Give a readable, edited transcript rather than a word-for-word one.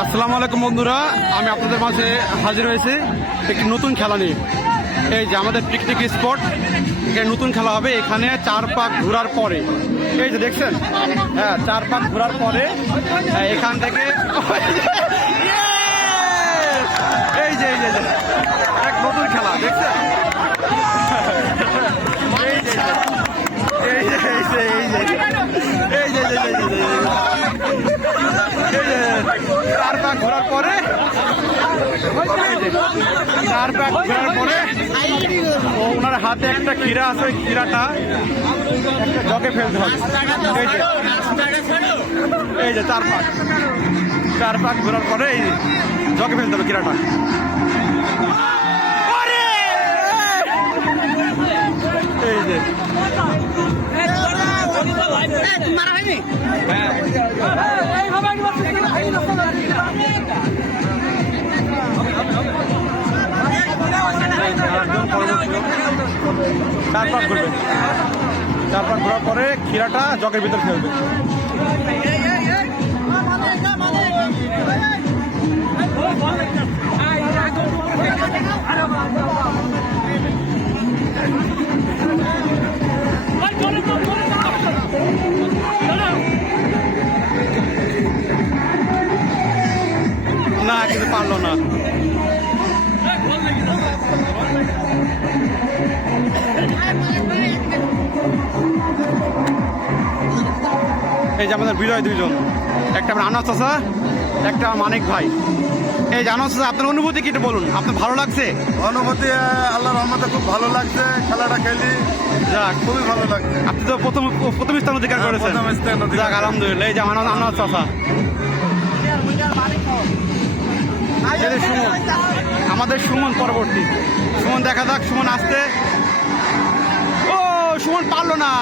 আসসালামু আলাইকুম বন্ধুরা, আমি আপনাদের মাঝে হাজির হয়েছি একটি নতুন খেলা নিয়ে। এই যে আমাদের পিকনিক স্পট, এখানে নতুন খেলা হবে। এখানে 4 পাক ঘোরার পরে, এই যে দেখছেন, হ্যাঁ 4 পাক ঘোরার পরে এখান থেকে এই যে এক নতুন খেলা দেখছেন। চার পাক ঘোরার পরে 4 পাক ঘোরার পরে ওনার হাতে একটা ক্ষীরা আছে, ওই ক্ষীরাটা একটা জগে ফেলতে হবে। এই যে 4 পাক ঘোরার পরে এই জগে ফেলতে হবে ক্ষীরাটা। এই যে চার পাক ঘুরবে, 4 পাক ঘোরার পরে ক্ষীরাটা জগের ভিতর ফেলবে। না, কিন্তু পারলো না। এই যে আমাদের বিজয় দুইজন, একটা আমার আনাস চাচা, একটা মানিক ভাই। এই যে আনাস চাচা, আপনার অনুভূতি কি একটু বলুন, আপনার ভালো লাগছে? অনুভূতি আল্লাহর রহমতে খুব ভালো লাগছে, খেলাটা খেলি যাক, খুবই ভালো লাগছে। আপনি তো প্রথম স্থান অধিকার করেছেন। প্রথম স্থান অধিকার। যাক, আলহামদুলিল্লাহ। এই যে আমার আনাস চাচা, এই যে সুমন, আমাদের সুমন পরবর্তী। সুমন দেখা যাক, সুমন আসতে। ও সুমন পারলো না।